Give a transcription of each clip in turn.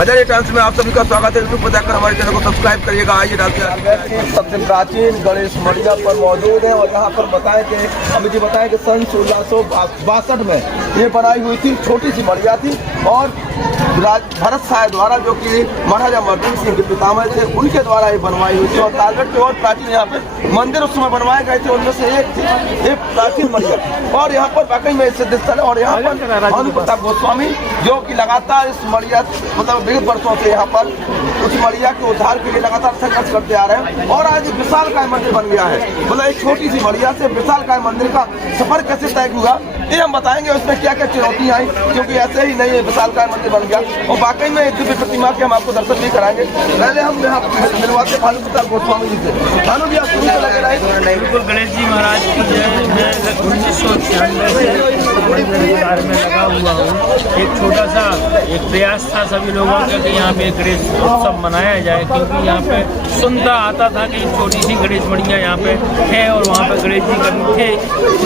Hazare times में आप सभी का स्वागत है। यूट्यूब पर जाकर हमारे चैनल को सब्सक्राइब करिएगा। आइए डालते हैं। सबसे प्राचीन गणेश मड़िया पर मौजूद है और यहाँ पर बताएं कि अमित जी बताएं कि सन 1662 में ये बनाई हुई थी, छोटी सी मड़िया थी और भरत साय द्वारा, जो कि महाराजा मर्दन सिंह के पितामह थे, उनके द्वारा ये बनवाई हुई थी। और तालगढ़ के और प्राचीन यहाँ पे मंदिर उस समय बनवाए गए थे, उनमें से एक थी एक प्राचीन मड़िया। और यहाँ पर वाकई में सिद्ध स्थल है। और यहाँ पर भानु प्रताप गोस्वामी जो कि लगातार इस मड़िया मतलब विगत वर्षों से यहाँ पर उस मड़िया के उद्धार के लिए लगातार संघर्ष करते आ रहे हैं। और आज विशालकाय मंदिर बन गया है। मतलब एक छोटी सी मड़िया से विशालकाय मंदिर का सफर कैसे तय हुआ ये हम बताएंगे। उसमें क्या क्या चुनौतियां आई, क्योंकि ऐसे ही नहीं है विशालकाय मंदिर बन गया। और वाकई में एक दिव्य प्रतिमा के हम आपको दर्शन भी कराएंगे। पहले हम यहाँ मिलवाते भानु प्रताप गोस्वामी जी से। भानु जी आप शुरू से लगे रहे। बिल्कुल, गणेश जी महाराज की जय। मैं 1996 में लगा हुआ हूँ। एक छोटा सा एक प्रयास था सभी लोगों का कि यहाँ पे गणेश उत्सव मनाया जाए, क्योंकि यहाँ पे सुनता आता था कि छोटी सी गणेश मड़िया यहाँ पे है और वहाँ पे गणेश जी कभी थे,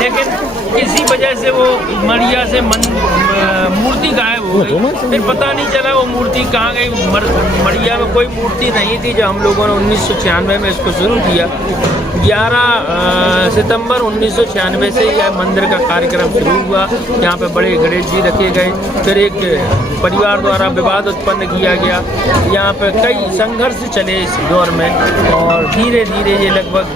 लेकिन किसी वजह से वो मड़िया से मूर्ति गायब हो गई। फिर पता नहीं चला वो मूर्ति कहाँ गई। मड़िया में कोई मूर्ति नहीं थी। जब हम लोगों ने 1996 में इसको शुरू किया, 11 सितंबर 1996 से यह मंदिर का कार्यक्रम शुरू हुआ। यहाँ पे बड़े गणेश जी रखे गए। फिर एक परिवार द्वारा विवाद उत्पन्न किया गया। यहाँ पे कई संघर्ष चले इस दौर में और धीरे धीरे ये लगभग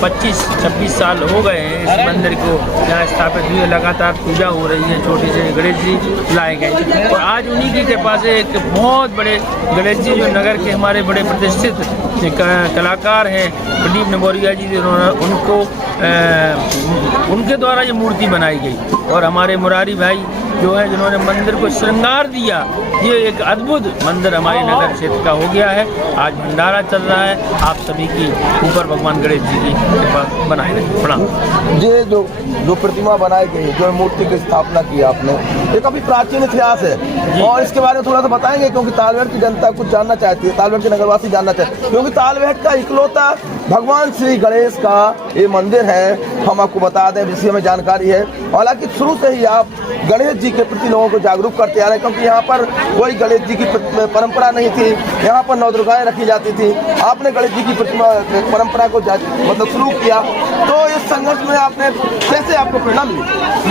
25-26 साल हो गए हैं इस मंदिर को यहाँ स्थापित हुए। लगातार पूजा हो रही है। छोटे से गणेश जी लाए गए और आज उन्हीं की कृपा से एक बहुत बड़े गणेश जी जो नगर के हमारे बड़े प्रतिष्ठित कलाकार हैं प्रदीप नगोरिया जी, उनको उनके द्वारा ये मूर्ति बनाई गई। और हमारे मुरारी भाई जो है जिन्होंने मंदिर को श्रृंगार दिया। ये एक अद्भुत मंदिर हमारे नगर क्षेत्र का हो गया है। आज भंडारा चल रहा है। आप सभी की ऊपर भगवान गणेश जी की कृपा बनाए रखें। प्रणाम। ये जो प्रतिमा बनाई गई, जो मूर्ति की स्थापना की आपने, ये काफी प्राचीन इतिहास है और इसके बारे में थोड़ा सा बताएंगे, क्योंकि तालबेहट की जनता कुछ जानना चाहती है, तालबेहट के नगरवासी जानना चाहते हैं, क्योंकि तालबेहट का इकलौता भगवान श्री गणेश का ये मंदिर है। हम आपको बता दें, जिसकी हमें जानकारी है। हालांकि शुरू से ही आप गणेश जी के प्रति लोगों को जागरूक करते आ रहे हैं, क्योंकि यहाँ पर कोई गणेश जी की परंपरा नहीं थी। यहाँ पर नवदुर्गाएं रखी जाती थी। आपने गणेश जी की परंपरा को मतलब शुरू किया, तो इस संघर्ष में आपने कैसे आपको प्रेरणा मिली?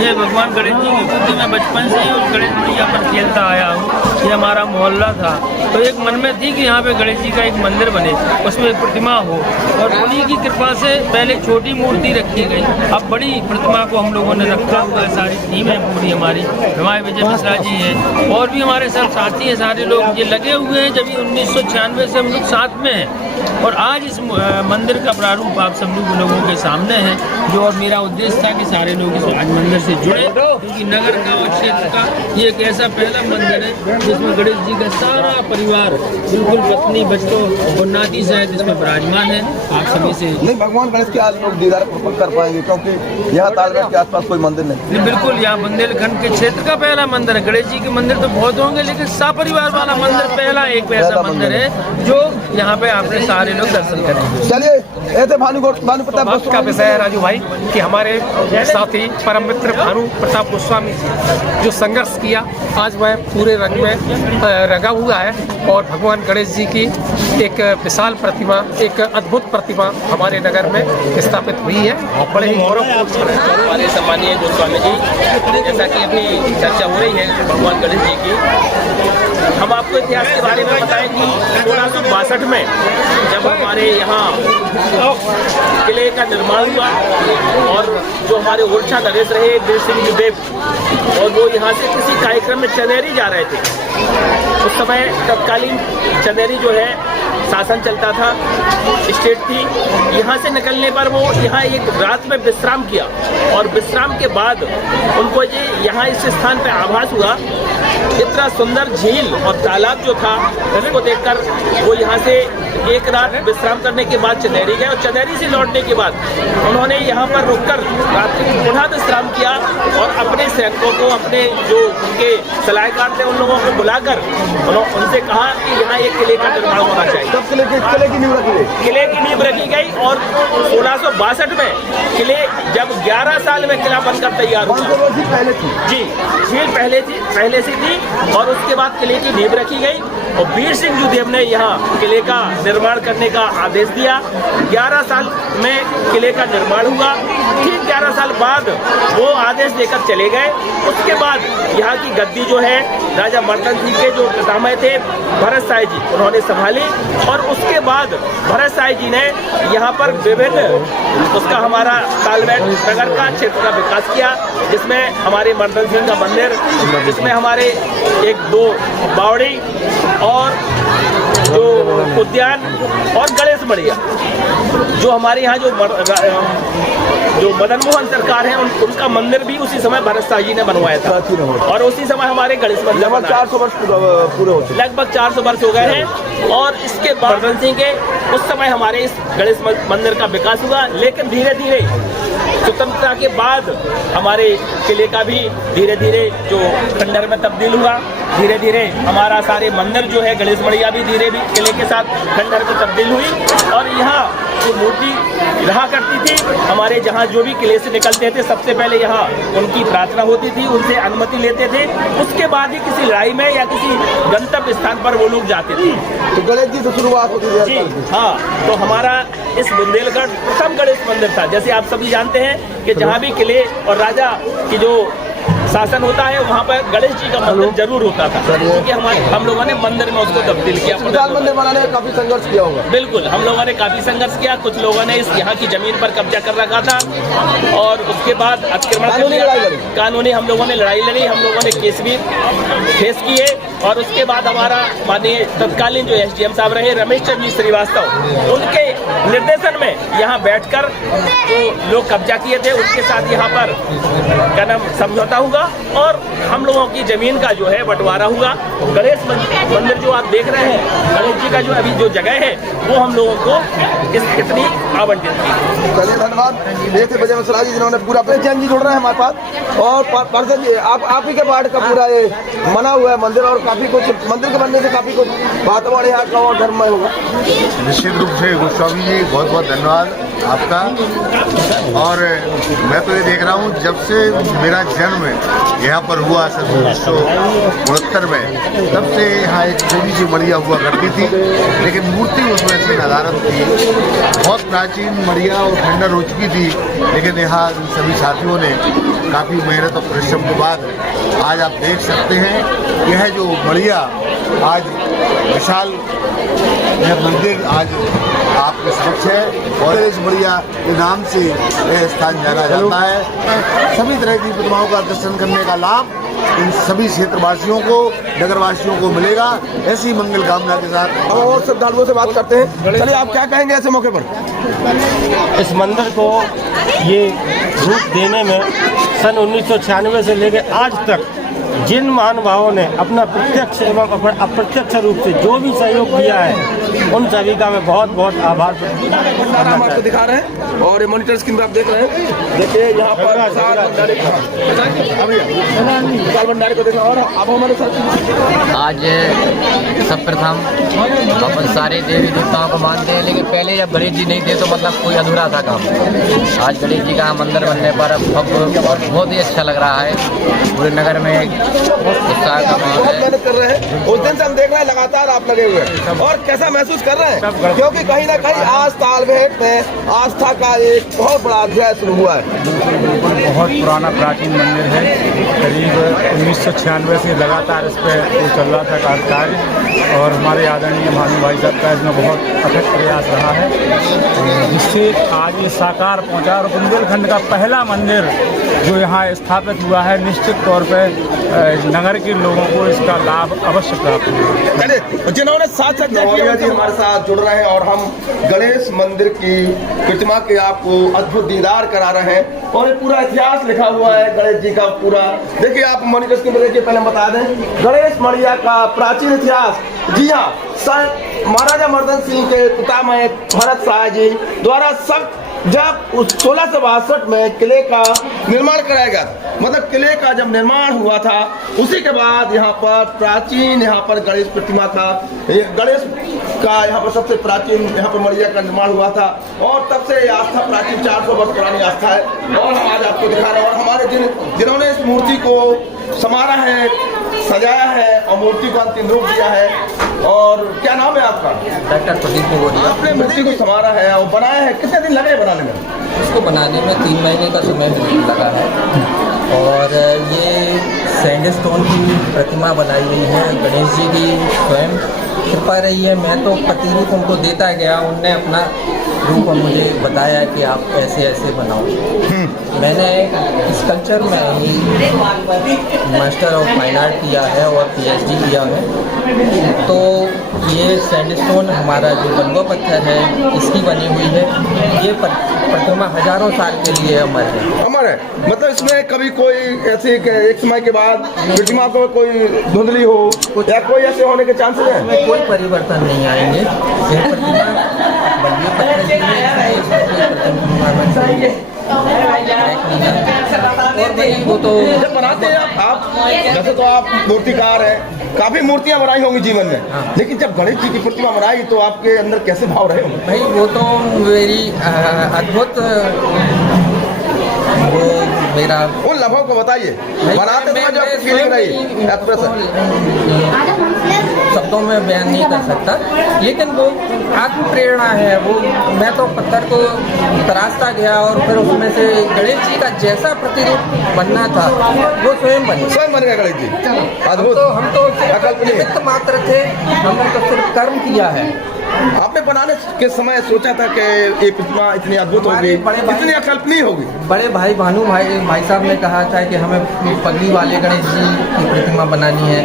ये भगवान गणेश जी की कृति में बचपन से ही उस गणेश मड़िया पर खेलता आया हूँ। ये हमारा मोहल्ला था, तो एक मन में थी कि यहाँ पे गणेश जी का एक मंदिर बने, उसमें एक प्रतिमा हो। और उन्हीं की कृपा से पहले छोटी मूर्ति रखी गई, अब बड़ी प्रतिमा को हम लोगों ने रखा हुआ है। सारी टीम है पूरी हमारी, हमारे विजय मिश्रा जी हैं और भी हमारे सब साथी हैं। सारे लोग ये लगे हुए हैं। जब 1996 से हम लोग साथ में हैं और आज इस मंदिर का प्रारूप आप सब लोगों के सामने है। जो और मेरा उद्देश्य था कि सारे लोग इस आज मंदिर से जुड़े, क्योंकि नगर का और क्षेत्र का ये एक ऐसा पहला मंदिर है जिसमें गणेश जी का सारा परिवार बिल्कुल पत्नी बच्चों और नाती सहित इसमें विराजमान है। आप सभी से नहीं, भगवान गणेश के आज लोग दीदार कर पाएंगे, क्योंकि यहाँ तालबेहट के आसपास कोई मंदिर नहीं। बिल्कुल, यहाँ बुंदेलखंड के क्षेत्र का पहला मंदिर है। गणेश जी के मंदिर तो बहुत होंगे, लेकिन सपरिवार वाला मंदिर पहला एक ऐसा मंदिर है जो यहाँ पे आपने सारे लोग दर्शन करेंगे। चलिए, ऐसे भानु प्रताप का विषय है राजू भाई कि हमारे साथी परम मित्र भानु प्रताप गोस्वामी जो संघर्ष किया, आज वह पूरे रंग में रंगा हुआ है। और भगवान गणेश जी की एक विशाल प्रतिमा, एक अद्भुत प्रतिमा हमारे नगर में स्थापित हुई है। बड़े ही गौरवपूर्ण हमारे सम्मानीय गोस्वामी जी, जैसा कि अभी चर्चा हो रही है भगवान गणेश जी की, हम आपको इतिहास के बारे में बताएं कि 1662 में जब हमारे यहाँ किले का निर्माण हुआ और जो हमारे ओरछा नरेश रहे देव सिंह देव, और वो यहाँ से किसी कार्यक्रम में चंदेरी जा रहे थे। उस समय तत्कालीन चंदेरी जो है शासन चलता था, स्टेट थी। यहाँ से निकलने पर वो यहाँ एक रात में विश्राम किया और विश्राम के बाद उनको ये यहाँ इस स्थान पे आभास हुआ, इतना सुंदर झील और तालाब जो था उसको देखकर वो यहाँ से एक रात विश्राम करने के बाद चंदेरी गए। और चंदेरी से लौटने के बाद उन्होंने यहाँ पर रुककर रात्रि पुनः विश्राम किया और अपने सैनिकों को, अपने जो उनके सलाहकार थे, उन लोगों को बुलाकर उनसे कहा कि यहाँ एक किले का निर्माण होना चाहिए। तब किले की नींव रखी गई। किले की नींव रखी गई और 1662 में किले जब 11 साल में किला बनकर तैयार हुआ। पहले थी जी, झील पहले से थी और उसके बाद किले की नींव रखी गई और वीर सिंह जुदेव ने यहाँ किले का निर्माण करने का आदेश दिया। 11 साल में किले का निर्माण हुआ। ठीक 11 साल बाद वो आदेश देकर चले गए। उसके बाद यहाँ की गद्दी जो है राजा मर्दन सिंह के जो पितामह थे भरत साय जी, उन्होंने संभाली। और उसके बाद भरत साय जी ने यहाँ पर विभिन्न उसका हमारा तालबेट नगर का क्षेत्र का विकास किया, जिसमें हमारे मर्दन सिंह का मंदिर, जिसमें हमारे 1-2 बावड़ी और जो उद्यान और गणेश मड़िया, जो हमारे यहाँ जो मदन मोहन सरकार है उनका मंदिर भी उसी समय भरत साय जी ने बनवाया था। और उसी समय हमारे गणेश मंदिर लगभग 400 वर्ष पूरे हो चुके, लगभग 400 वर्ष हो गए हैं। और इसके बाद मर्दन सिंह के उस समय हमारे इस गणेश मंदिर का विकास हुआ। लेकिन धीरे धीरे स्वतंत्रता के बाद हमारे किले का भी धीरे धीरे जो खंडहर में तब्दील हुआ। धीरे धीरे हमारा सारे मंदिर जो है गणेश मड़िया भी धीरे भी किले के साथ खंडहर में तब्दील हुई। और यहाँ जो मूर्ति रहा करती थी, हमारे जहाँ जो भी किले से निकलते थे सबसे पहले यहाँ उनकी प्रार्थना होती थी, उनसे अनुमति लेते थे। उसके बाद ही किसी लड़ाई में या किसी गंतव्य स्थान पर वो लोग जाते थे। तो गणेश जी से शुरुआत होती थी जी हाँ। तो हमारा इस बुंदेलखंड प्रथम गणेश मंदिर था। जैसे आप सभी जानते हैं कि जहाँ भी किले और राजा की जो शासन होता है वहाँ पर गणेश जी का मंदिर जरूर होता था, क्योंकि हम लोगों ने मंदिर में उसको तब्दील किया। मंदिर बनाने में काफी संघर्ष किया होगा। बिल्कुल, हम लोगों ने काफी संघर्ष किया। कुछ लोगों ने इस यहाँ की जमीन पर कब्जा कर रखा था और उसके बाद अतिक्रमण कर लिया। कानूनी हम लोगों ने लड़ाई लड़ी, हम लोगों ने केस भी फेस किए। और उसके बाद हमारा माननीय तत्कालीन जो SDM साहब रहे रमेश चंद्र जी श्रीवास्तव, उनके निर्देशन में यहाँ बैठकर जो लोग कब्जा किए थे उनके साथ यहाँ पर क्या नाम समझौता हुआ और हम लोगों की जमीन का जो है बंटवारा हुआ। गणेश मंदिर जो आप देख रहे हैं, गणेश जी का जो अभी जो जगह है वो हम लोगों को कितनी आवंटित की। चलिए धन्यवाद। ये थे बजे मसरा जी जिन्होंने पूरा जैन जी जुड़ रहे हैं हमारे पास। और पार्षद जी आप ही के पार्ट का पूरा ये बना हुआ है मंदिर, और काफी कुछ मंदिर के बनने से काफी कुछ वातावरण यहाँ का और धर्ममय होगा। निश्चित रूप से गोस्वामी जी बहुत बहुत धन्यवाद आपका। और मैं तो ये देख रहा हूँ जब से मेरा जन्म यहाँ पर हुआ सन 1969 में, तब से यहाँ एक छोटी सी मड़िया हुआ करती थी, लेकिन मूर्ति उसमें से नदारत थी। बहुत प्राचीन मड़िया और खंडहर हो चुकी थी, लेकिन यहाँ सभी साथियों ने काफ़ी मेहनत और परिश्रम के बाद आज आप देख सकते हैं यह जो मड़िया आज विशाल यह मंदिर आज आपके समक्ष है। और इस मड़िया के नाम से यह स्थान जाना जाता है। सभी तरह की प्रतिमाओं का दर्शन करने का लाभ इन सभी क्षेत्रवासियों को, नगरवासियों को मिलेगा। ऐसी मंगल कामना के साथ और श्रद्धालुओं से बात करते हैं। चलिए आप क्या कहेंगे ऐसे मौके पर? इस मंदिर को ये रूप देने में सन 1996 से लेकर आज तक जिन महानुभावों ने अपना प्रत्यक्ष एवं अप्रत्यक्ष रूप से जो भी सहयोग दिया है, उन सभी का मैं बहुत बहुत आभार हम आपको दिखा रहे हैं। और ये मॉनिटर स्क्रीन पर आप देख रहे हैं, देखिए यहाँ पर भंडारे को देखा। और आप हमारे साथ आज सर्वप्रथम अपन सारे देवी देवताओं को मानते हैं, लेकिन पहले जब गणेश जी नहीं थे तो मतलब कोई अधूरा था काम। आज गणेश जी का मंदिर बनने पर अब और बहुत ही अच्छा लग रहा है। पूरे नगर में उत्साह का माहौल है। मेहनत कर रहे हैं। उस दिन से हम देख रहे हैं लगातार आप लगे हुए हैं। और कैसा महसूस कर रहे हैं? क्योंकि कहीं ना कहीं आज तालबेट में आस्था का एक बहुत बड़ा अध्याय शुरू हुआ है। बहुत पुराना प्राचीन मंदिर है। करीब 1996 से लगातार इस पर चल रहा था कार्य, और हमारे आदरणीय भानु भाई साहब का इसमें बहुत अथक प्रयास रहा है, जिससे आज ये साकार पहुंचा। और बुंदेलखंड का पहला मंदिर जो यहाँ स्थापित हुआ है, निश्चित तौर पर नगर के लोगों को इसका लाभ अवश्य प्राप्त होगा। चलिए, जिन्होंने साथ सज्जा किया जी हमारे साथ जुड़ रहे हैं और हम गणेश मंदिर की प्रतिमा के आपको अद्भुत दीदार करा रहे हैं। और ये पूरा इतिहास लिखा हुआ है गणेश जी का पूरा। देखिए आप मॉनिटर स्क्रीन पर देखिए, पहले हम बता दें गणेश मड़िया का प्राचीन इतिहास। जी हाँ, महाराजा मर्दन सिंह के पितामह भरत साय जी द्वारा जब 1662 में किले का निर्माण कराया गया, मतलब किले का जब निर्माण हुआ था उसी के बाद यहाँ पर प्राचीन यहाँ पर गणेश प्रतिमा था। गणेश का यहाँ पर सबसे प्राचीन यहाँ पर मड़िया का निर्माण हुआ था और तब से आस्था प्राचीन 400 वर्ष पुरानी आस्था है। और हम आज आपको दिखा रहे हैं और हमारे जिन्होंने इस मूर्ति को संवारा है, सजाया है और मूर्ति को अंतिम रूप दिया है। और क्या नाम है आपका? डॉक्टर प्रदीप गोरिया। आपने मूर्ति को संवारा है और बनाया है, कितने दिन लगे बनाने में? इसको बनाने में 3 महीने का समय लगा है और ये सैंडस्टोन की प्रतिमा बनाई गई है। गणेश जी की स्वयं कृपा रही है। मैं तो प्रतिरूप उनको देता गया, उनने अपना रूप मुझे बताया कि आप ऐसे ऐसे बनाओ। मैंने स्कल्पचर में ही मास्टर ऑफ फाइन आर्ट किया है और PhD किया है। तो ये सैंडस्टोन हमारा जो बलुआ पत्थर है इसकी बनी हुई है। ये प्रतिमा हजारों साल के लिए अमर है। अमर है मतलब इसमें कभी कोई ऐसे एक समय के बाद प्रतिमा को कोई धुंधली हो या कोई ऐसे होने के चांसेस हैं? इसमें कोई परिवर्तन नहीं आएंगे। यह प्रतिमा बलुआ पत्थर की है, इसमें कोई परिवर्तन नहीं है। और भाई वो तो जब बनाते हैं आप जैसे तो आप मूर्तिकार हैं, काफी मूर्तियां बनाई होंगी जीवन में, लेकिन जब गणेश जी की प्रतिमा बनाई तो आपके अंदर कैसे भाव रहे होंगे? भाई वो तो मेरी अद्भुत वो मेरा उन लम्हों को बताइए, बनाते समय जो आपकी फीलिंग रही एक्सप्रेशन शब्दों में बयान नहीं कर सकता, लेकिन वो आत्म प्रेरणा है। वो मैं तो पत्थर को तराशता गया और फिर उसमें से गणेश जी का जैसा प्रतिरूप बनना था वो स्वयं बन गया गणेश जी। अद्भुत। हम तो निमित्त मात्र थे, हमने तो सिर्फ कर्म किया है। आपने बनाने के समय सोचा था कि ये प्रतिमा इतनी अद्भुत होगी, इतनी अकल्पनीय होगी? बड़े भाई भानु भाई साहब ने कहा था कि हमें पगड़ी वाले गणेश जी की प्रतिमा बनानी है,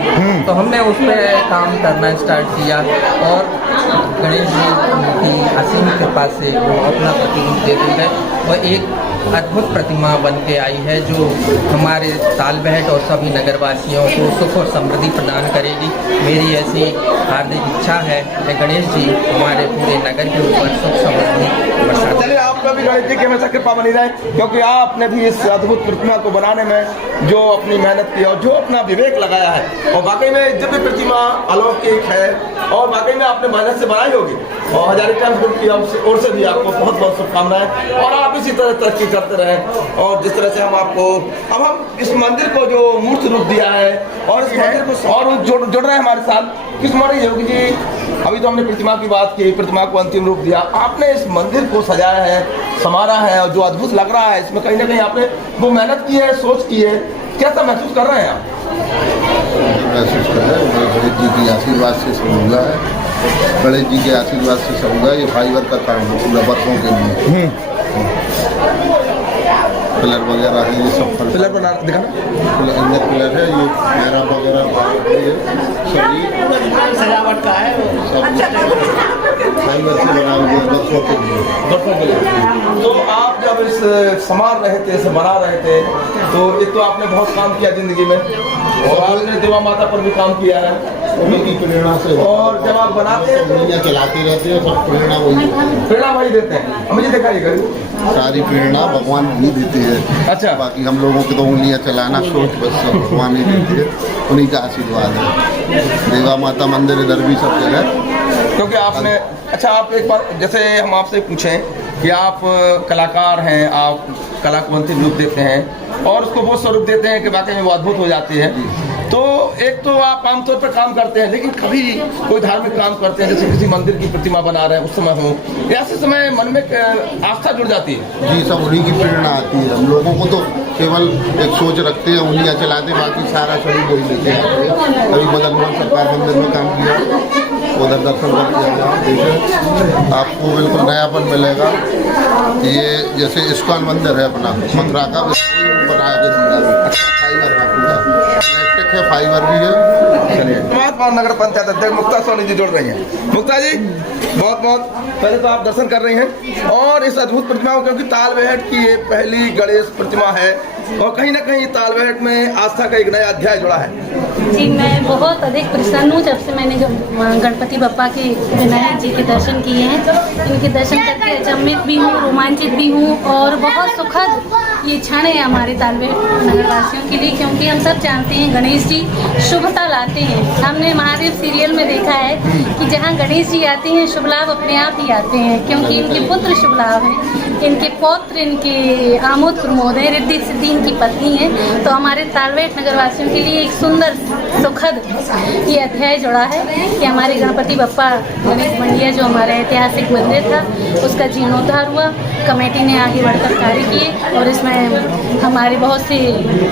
तो हमने उस पर काम करना स्टार्ट किया और गणेश जी की असीम कृपा से वो अपना प्रतिरूप देते हैं और एक अद्भुत प्रतिमा बन के आई है जो हमारे तालबेहट और सभी नगरवासियों को सुख और समृद्धि प्रदान करेगी। मेरी ऐसी हार्दिक इच्छा है कि गणेश जी हमारे पूरे नगर के ऊपर सुख समृद्धि बरसा। चलिए आपका भी गणेश जी की हमेशा कृपा बनी रहे, क्योंकि आपने भी इस अद्भुत प्रतिमा को बनाने में जो अपनी मेहनत की और जो अपना विवेक लगाया है, और वाकई में जब भी प्रतिमा अलौकिक है और वाकई में आपने मेहनत से बनाई होगी और हजारीगंज ग्रुप की ओर से भी आपको बहुत बहुत शुभकामनाएं और आप इसी तरह तरक्की करते रहें। और जिस तरह से अब हम इस मंदिर को जो मूर्त रूप दिया है और इस मंदिर को और जुड़ रहे हैं हमारे साथ किस्मत योगी जी। अभी तो हमने प्रतिमा की बात की, प्रतिमा को अंतिम रूप दिया, आपने इस मंदिर को सजाया है, संवारा है और जो अद्भुत लग रहा है इसमें कहीं ना कहीं आपने वो मेहनत की है, सोच की है। कैसा महसूस कर रहे हैं आप? महसूस कर रहे हैं गणेश जी की आशीर्वाद से सब हुआ है। गणेश जी के आशीर्वाद से सब हुआ। ये फाइबर का काम है पूरा वर्षों के लिए। पिलर वगैरह है, ये सब पिलर बना दिखाना। अंदर पिलर है, ये मेरा वगैरह सजावट का है, फाइबर से बना हुआ वर्षों के लिए। तो आप जब इस संवार रहे थे, इसे बना रहे थे, तो एक तो आपने बहुत काम किया जिंदगी में और आपने देवा माता पर भी काम किया है उन्हीं की प्रेरणा से। और जब आप बनाते हैं दुनिया चलाते रहते हैं, सब प्रेरणा वही देते हैं। मुझे दिखाइएगा। सारी प्रेरणा भगवान ही देते हैं। अच्छा। बाकी हम लोगों की तो उंगलियां चलाना सोच बस सब भगवान ही देते हैं, उन्हीं का आशीर्वाद है। देवा माता मंदिर इधर भी सब जगह। क्योंकि आपने अच्छा आप एक बार जैसे हम आपसे पूछें कि आप कलाकार हैं, आप कला को अंतिम रूप देते हैं और उसको वो स्वरूप देते हैं कि वाकई में वो अद्भुत हो जाती है। तो एक तो आप आमतौर पर काम करते हैं, लेकिन कभी कोई धार्मिक काम करते हैं जैसे किसी मंदिर की प्रतिमा बना रहे हैं उस समय हो, ऐसे समय मन में आस्था जुड़ जाती है? जी, सब उन्हीं की प्रेरणा आती है। हम लोगों को तो केवल एक सोच रखते हैं, उंगलियां चलाते, बाकी सारा शरीर वही लेते हैं। अभी मदन मोहन सरकार मंदिर में काम किया, उधर दर्शन करके आपको बिल्कुल नयापन मिलेगा। ये जैसे इस्कॉन मंदिर है अपना मथुरा का, बनाया गया फाइबर का पूरा इलेक्ट्रिक है, फाइबर भी है। चलिए महात्मा नगर पंचायत अध्यक्ष मुक्ता सोनी जी जुड़ रही हैं। मुक्ता जी बहुत बहुत पहले तो आप दर्शन कर रही हैं और इस अद्भुत प्रतिमा को, क्योंकि तालबेहट की ये पहली गणेश प्रतिमा है और कहीं ना कहीं तालबेहट में आस्था का एक नया अध्याय जुड़ा है। जी मैं बहुत अधिक प्रसन्न हूँ जब से मैंने जो गणपति बप्पा के विनायक जी के दर्शन किए हैं। इनके दर्शन करके अचंभित भी हूँ, रोमांचित भी हूँ और बहुत सुखद ये क्षण है हमारे तालबेहट नगरवासियों के लिए, क्योंकि हम सब जानते हैं गणेश जी शुभता लाते आते हैं। हमने महादेव सीरियल में देखा है कि जहाँ गणेश जी आते हैं शुभ लाभ अपने आप ही आते हैं, क्योंकि इनके पुत्र शुभ लाभ हैं, इनके पौत्र इनके आमोद प्रमोद है, रिद्धि सिद्धि इनकी पत्नी है। तो हमारे तालबेट नगरवासियों के लिए एक सुंदर सुखद ये अध्याय जुड़ा है कि हमारे गणपति बप्पा गणेश मंडिया जो हमारा ऐतिहासिक मंदिर था उसका जीर्णोद्धार हुआ। कमेटी ने आगे बढ़कर कार्य किए और इसमें हमारे बहुत से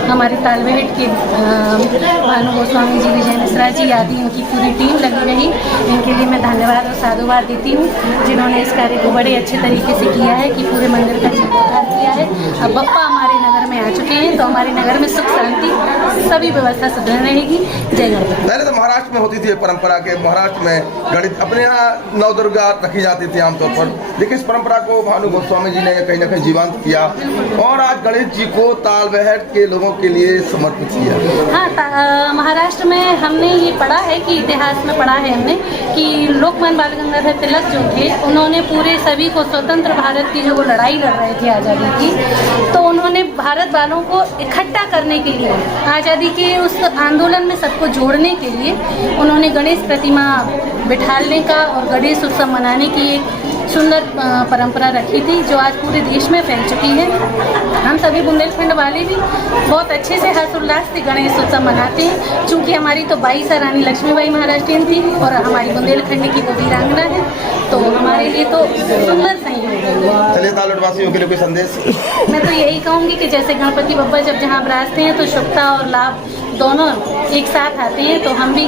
हमारे तालबेट के भानु गोस्वामी जी, विजय मिश्रा जी आदि उनकी पूरी टीम लगी रही। इनके लिए मैं धन्यवाद और साधुवाद देती हूँ जिन्होंने इस कार्य को बड़े अच्छे तरीके से किया है कि पूरे मंदिर का जीर्णोद्धार किया है। अब बप्पा हमारे नगर में आ चुके हैं तो हमारे नगर में सुख शांति सभी व्यवस्था सुदृढ़ रहेगी। जय गणपति। पहले तो महाराष्ट्र में होती थी ये परंपरा के, महाराष्ट्र में गणित अपने यहाँ नवदुर्गा रखी जाती थी आमतौर पर, लेकिन इस परंपरा को भानु गोस्वामी जी ने कहीं ना कहीं जीवंत किया और आज गणेश जी को तालबेहट के लोगों के लिए समर्पित किया। हाँ, महाराष्ट्र में हमने ये पढ़ा है कि इतिहास में पढ़ा है हमने कि लोकमान्य बाल गंगाधर तिलक जो थे उन्होंने पूरे सभी को स्वतंत्र भारत की जो वो लड़ाई लड़ रहे थे आज़ादी की, तो उन्होंने भारत वालों को इकट्ठा करने के लिए आज़ादी के उस आंदोलन में सबको जोड़ने के लिए उन्होंने गणेश प्रतिमा बिठाने का और गणेश उत्सव मनाने की एक सुंदर परंपरा रखी थी जो आज पूरे देश में फैल चुकी है। हम सभी बुंदेलखंड वाले भी बहुत अच्छे से हर्षोल्लास से गणेश उत्सव मनाते हैं, चूँकि हमारी तो 22 रानी लक्ष्मीबाई महाराष्ट्रीयन थी और हमारी बुंदेलखंड की वो वीरांगना है, तो हमारे लिए तो सुंदर संयोग है। चलिए तालबेट वासियों के लिए कोई संदेश? मैं तो यही कहूँगी कि जैसे गणपति बप्पा जब जहाँ विराजते हैं तो शुभता और लाभ दोनों एक साथ आते हैं, तो हम भी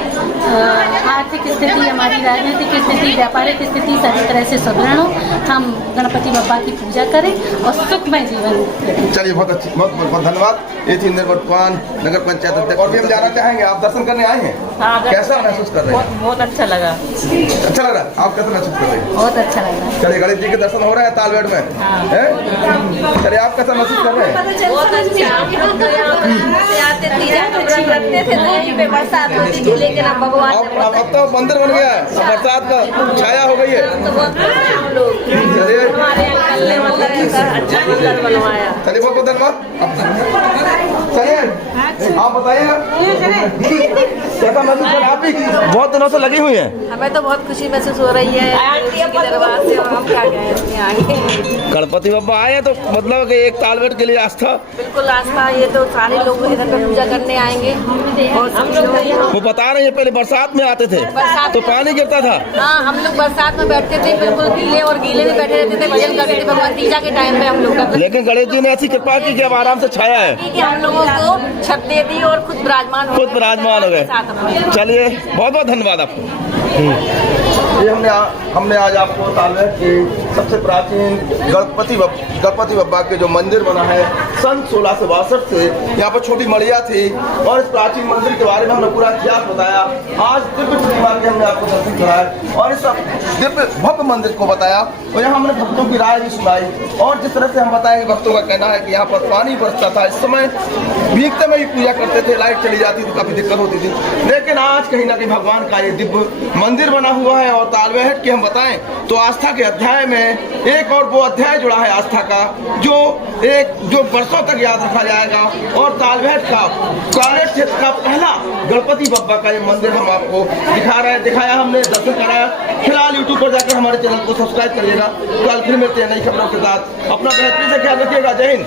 आर्थिक स्थिति, हमारी राजनीतिक स्थिति, व्यापारिक स्थिति सभी तरह से सुदृढ़ हो, हम गणपति बप्पा की पूजा करें और सुखमय जीवन। चलिए बहुत अच्छी, बहुत बहुत धन्यवाद। ये थी वर्तमान नगर पंचायत अध्यक्ष। और भी हम जानना चाहेंगे, आप दर्शन करने आए हैं, कैसा महसूस कर रहे हैं? बहुत अच्छा लगा। अच्छा लग रहा है? आप कैसा महसूस कर रहे हैं? बहुत अच्छा लग रहा है। चलिए गणेश जी के दर्शन हो रहे हैं तालबेट में, हैं? चलिए आप कैसा महसूस कर रहे हैं? बहुत रखते थे तो यहीं पे बरसात होती थी, लेकिन अब भगवान अब तो मंदिर बन गया है, बरसात का छाया हो गई है। चलिए हमारे अंकल ने मतलब अच्छा मंदिर बनवाया। चलिए बहुत बहुत धन्यवाद। चलिए आप बताइए कैसा महसूस कर, आप भी बहुत दिनों से लगी हुई हैं। हमें तो बहुत खुशी महसूस हो रही है के दरबार से, और हम क्या कहें आगे। गणपति बप्पा आए तो मतलब कि एक तालबेट के लिए आस्था, बिल्कुल आस्था, ये तो सारे लोग इधर पे पूजा करने आएंगे और हम लोग वो बता रहे हैं पहले बरसात में आते थे तो पानी गिरता था। हाँ, हम लोग बरसात में बैठते थे, बिल्कुल गीले और गीले में बैठे रहते थे, भजन करते थे भगवान तीजा के टाइम पे हम लोग। लेकिन गणेश जी ने ऐसी कृपा की कि अब आराम से छाया है कि हम लोगों को छत दे दी और खुद विराजमान हो गए। चलिए बहुत बहुत धन्यवाद आपको। ये हमने आज आपको तालबेट के सबसे प्राचीन गणपति बप्पा के जो मंदिर बना है सन 1662 से, यहाँ पर छोटी मड़िया थी और इस प्राचीन मंदिर के बारे में हमने पूरा इतिहास बताया। आज दिव्य प्रतिमा के हमने आपको दर्शन कराया और इस दिव्य भव्य मंदिर को बताया और यहाँ हमने भक्तों की राय भी सुनाई। और जिस तरह से हम बताएंगे, भक्तों का कहना है कि यहाँ पर पानी बरसता था, इस समय भीगते में ही पूजा करते थे, लाइट चली जाती थी, काफी दिक्कत होती थी, लेकिन आज कहीं ना कहीं भगवान का ये दिव्य मंदिर बना हुआ है। और तालबेहट की हम बताएं तो आस्था के अध्याय में एक और वो अध्याय जुड़ा है आस्था का, जो वर्षों तक याद रखा जाएगा। और तालबेहट का कारेट क्षेत्र का पहला गणपति बप्पा का ये मंदिर हम आपको दिखाया हमने, दर्शन कराया। फिलहाल यूट्यूब पर जाकर हमारे चैनल को सब्सक्राइब करिएगा। कल फिर मिलते हैं नई खबरों के साथ। अपना बेहतरीन से ख्याल रखिएगा। जय हिंद।